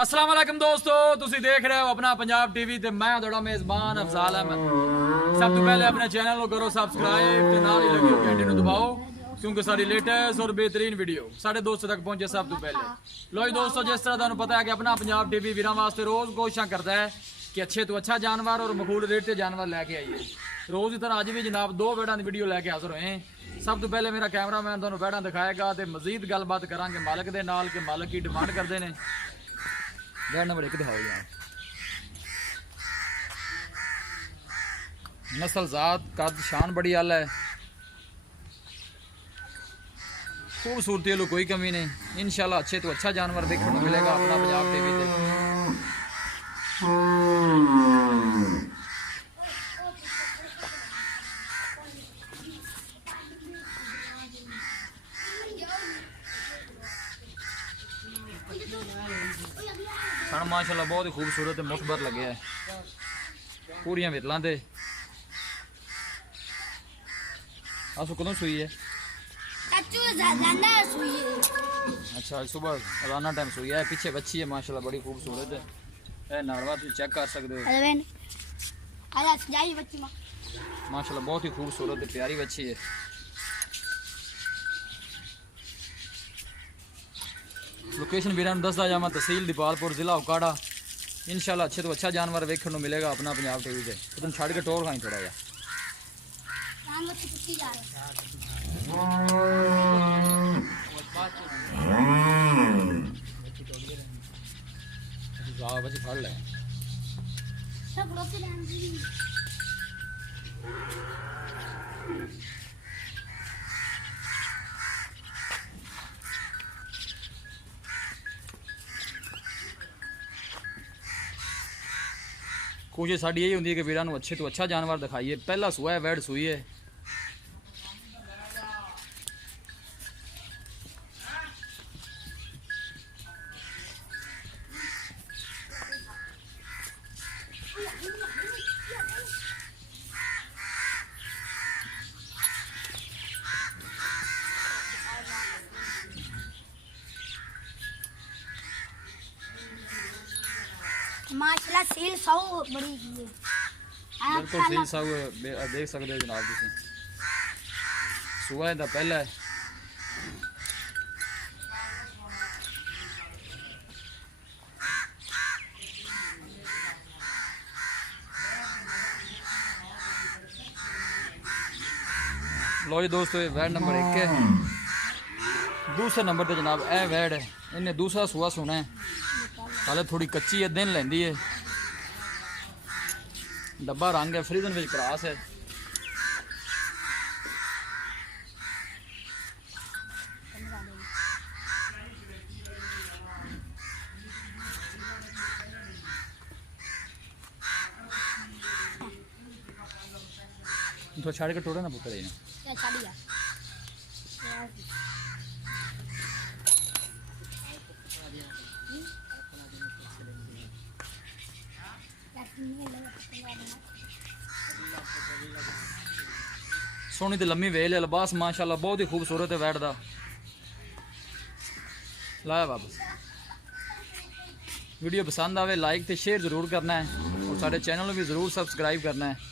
अस्सलाम वालेकुम दोस्तों, तुसी देख रहे हो अपना पंजाब टीवी ते मैं थोड़ा मेज़बान अफजाल अहमद। सब तो पहले अपने चैनल को करो सब्सक्राइब ते नाल ही लगी घंटी नूं दबाओ क्योंकि सारी लेटेस्ट और बेहतरीन वीडियो साढ़े दोस्तों तक पहुंचे सब तो पहले। लो जी दोस्तों, जिस तरह तुहानूं पता है कि अपना पंजाब टीवी वीरां वास्ते रोज़ कोशिशां करता है कि अच्छे तो अच्छा जानवर और मकबूल रेट से जानवर लैके आइए। रोज़ की तरह अज भी जनाब दो बैडां की वीडियो लैके हाजिर होए। सब तो पहले मेरा कैमरामैन तुहानूं बैडां दिखाएगा तो मजीद गलबात करांगे मालिक दे नाल कि मालिक की डिमांड करते हैं। बैड नंबर 1 दिखाओ यार। नस्ल जात कद शान बड़ी आला है, खूबसूरती लो कोई कमी नहीं। इंशाल्लाह अच्छे तो अच्छा जानवर देखने को मिलेगा अपना पंजाब टीवी पे। सन माशाल्लाह बहुत ही खूबसूरत है, मुठभर लगे है पूरियां विरलां ते। असो कदों सुई है? अच्छा सुबह राना टाइम सुई है। पीछे बच्ची है माशाल्लाह बड़ी खूबसूरत है। ए नारवा तुम चेक कर सकते हो माशाल्लाह बहुत ही खूबसूरत है, प्यारी बच्ची है। लोकेशन वीरां नूं दसदा जावां, तहसील दीपालपुर जिला उकाड़ा। इंशाल्लाह अच्छे तो अच्छा जानवर वेखण नूं मिलेगा अपना पंजाब टीवी से। तुम छड़ के टोर खाई थोड़ा जा बच्ची फड़ ले। कोशिश साड़ी यही होंगी कि वीरां नूं अच्छे तो अच्छा जानवर दिखाइए। पहला सूआ है, वैड सूई है। माशाल्लाह सील सौ बड़ी है। बिल्कुल सही सब देख सकते हो जनाब तुम। सूआ दा पहला है। लो जी दोस्तों, ये वैड नंबर 1 है। दूसरे नंबर पर जनाब ए वैड है, इन्हें दूसरा सूआ सुना है, हाले थोड़ी कच्ची है, दिन लेंदी है। डब्बा रंग है, फ्रीजन में क्रॉस है। तो छाड़ के टोड़े ना पुत्र है क्या छाड़िया सोनी तो लम्मी वेल है, लिबास माशाल्लाह बहुत ही खूबसूरत है वैड दा। लाया वापस। वीडियो पसंद आवे लाइक तो शेयर जरूर करना है और सारे चैनल भी जरूर सब्सक्राइब करना है।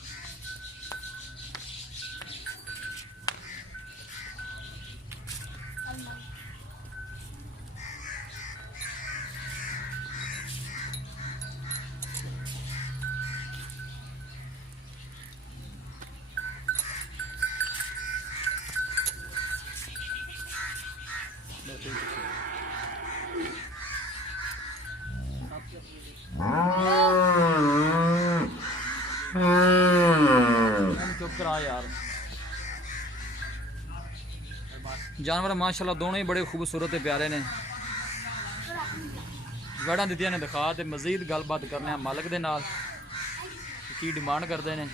चुप करा यार। जानवर माशाल्लाह दोनों ही बड़े खूबसूरत है, प्यारे ने। वैड़ा दित्तियां ने दिखा ते मजीद गलबात करने मालिक दे नाल की डिमांड करते हैं।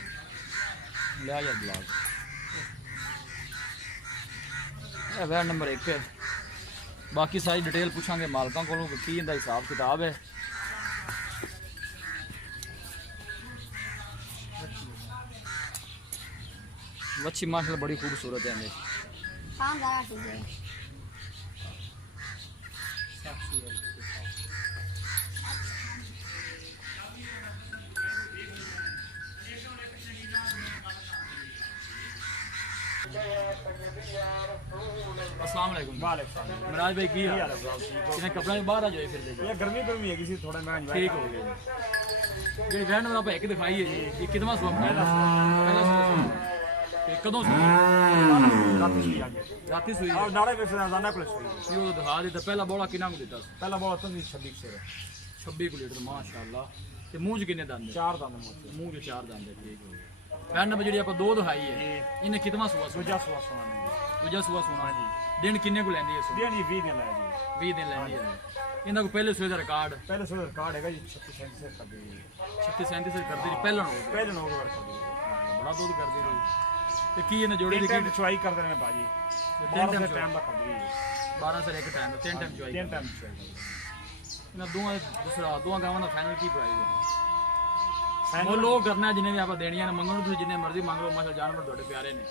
लिया यार ब्लॉग वैड नंबर 1 है। बाकी सारी डिटेल पूछांगे मालकों को की इनका हिसाब किताब है। बच्ची माशाल्लाह बड़ी खूबसूरत है। अस्सलाम वालेकुम वालेकुम सलाम मिराज भाई की हाल हाल है साहब ठीक किने कपड़ा बाहर आ जाए फिर देखिए ये गर्मी है किसी थोड़ा मैं enjoy ठीक हो कर गया लिया। ਜਿਹੜੀ ਵੈਨ ਨੂੰ ਆਪਾਂ ਇੱਕ ਦਿਖਾਈ ਹੈ ਜੀ ਇਹ ਕਿਦਵਾ ਸੁਆ ਪਹਿਲਾ ਸੁਆ ਤੇ ਕਦੋਂ ਸੁਆ रात की आ गई ਰਾਤੀ ਸੂਈ और नारे पे से जाना प्लस हुई ਸੀ ਉਹ ਦਿਖਾ ਦਿੱਤਾ ਪਹਿਲਾ ਬੋਲਾ ਕਿੰਨਾ ਕੁ ਦਿੱਤਾ ਸੀ पहला बहुत तो 26 से 26 ਕੁ ਲੀਟਰ ਮਾਸ਼ਾਅੱਲਾ ਤੇ ਮੂੰਹ 'ਚ ਕਿੰਨੇ ਦੰਦ ਹੈ चार दाने मोटे ਮੂੰਹ 'ਚ 4 ਦੰਦ ਹੈ ਠੀਕ ਹੋ ਗਿਆ ਵੈਨ ਨੰਬਰ ਜਿਹੜੀ ਆਪਾਂ ਦੋ ਦਿਖਾਈ ਹੈ ਇਹਨੇ ਕਿਦਵਾ ਸੁਆ ਸੁਆ दूजा सुहा सुहाने ਦੂਜਾ ਸੁਆ ਸੁਣਾ ਦਿਨ ਕਿੰਨੇ ਕੁ ਲੈਂਦੀ ਹੈ ਸੁਆ ये नहीं 20 दिन लगा जी 20 ਦਿਨ ਲੈਂਦੀ ਹੈ ਇਹਨਾਂ ਕੋ ਪਹਿਲੇ ਸੂਏ ਦਾ ਰਿਕਾਰਡ पहले से रिकॉर्ड है जी 36 सेंट से कर दी 36 37 ਸੇ ਕਰਦੀ ਸੀ ਪਹਿਲਾਂ ਨੂੰ पहले नो ओवर कर दी ਬੜਾ ਦੁੱਧ ਕਰਦੀ ਰਹੀ ਤੇ ਕੀ ਇਹਨੇ ਜੋੜੇ ਦੀ तीन टाइम चुवाई कर देने में बाजी तीन 12 टाइम से टाइम का कर दी 12 ਸੇ ਇੱਕ ਟਾਈਮ ਤਿੰਨ ਟਾਈਮ ਚੁਆਈ तीन टाइम चुवाई ਇਹਨਾਂ ਦੋਵਾਂ ਦੂਸਰਾ ਦੋਵਾਂ ਗਾਵਾਂ ਦਾ ਫਾਈਨਲ ਕੀ ਪ੍ਰਾਈਸ ਹੈ ਉਹ फाइनल ਲੋਕ ਕਰਨਾ ਜਿੰਨੇ ਵੀ ਆਪਾਂ ਦੇਣੀਆਂ ਨੇ ਮੰਗਣ ਨੂੰ ਤੁਸੀਂ ਜਿੰਨੇ ਮਰਜ਼ੀ ਮੰਗ ਲਓ ਮਾਸ਼ਾ ਜਾਨਵਰ ਤੁਹਾਡੇ ਪਿਆਰੇ ਨੇ